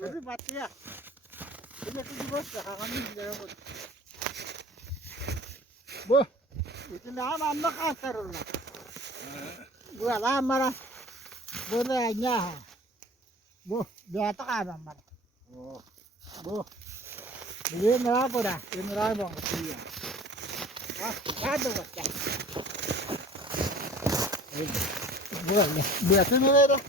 Jadi mati ya. Ini tuh bos, kami juga bos. Bu, itu nama anak asar lah. Gua lama lah. Beranya. Bu, dia tak ada mar. Oh, bu. Ini berapa dah? Ini berapa bang? Iya. Ah, ada bos ya. Buat biasa nih dah.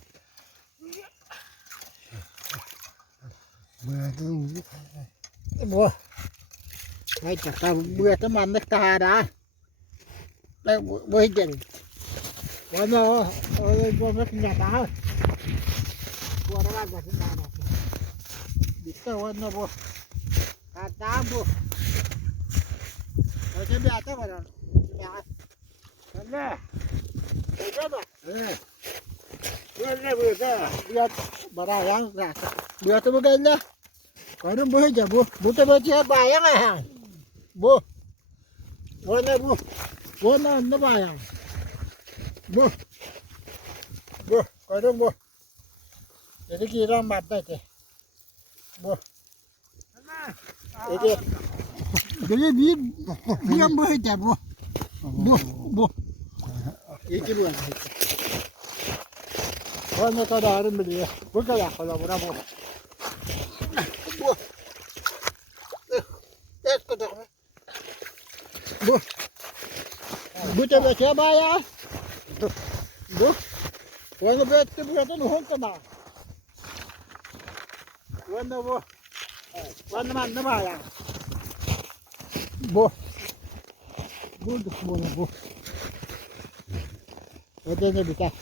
Buat ngay chặt ra bữa tới mắm nước ta đã đây bơi chân quá nó vô nước nhà ta qua đó làm cái nào này bị tao nó vô ta đá vô rồi cái bia tới vào rồi bia nè cái đó mà bữa ra bia bà ra yang ra bữa tới bữa nhá có nó bơi giờ bữa tới bữa chia bài yang này bu, warna bayang, bu, kau dong bu, jadi kira mata je, bu, jadi dia boleh je bu, ini bukan, warna kau dah hari beli, bukan ya kalau berapa, bu, kau dah. Bu coba siapa ya? Bu, warna betul bukan nuhun sama. Warna mana bayang? Bu, bu, bu. Ada ni bisa.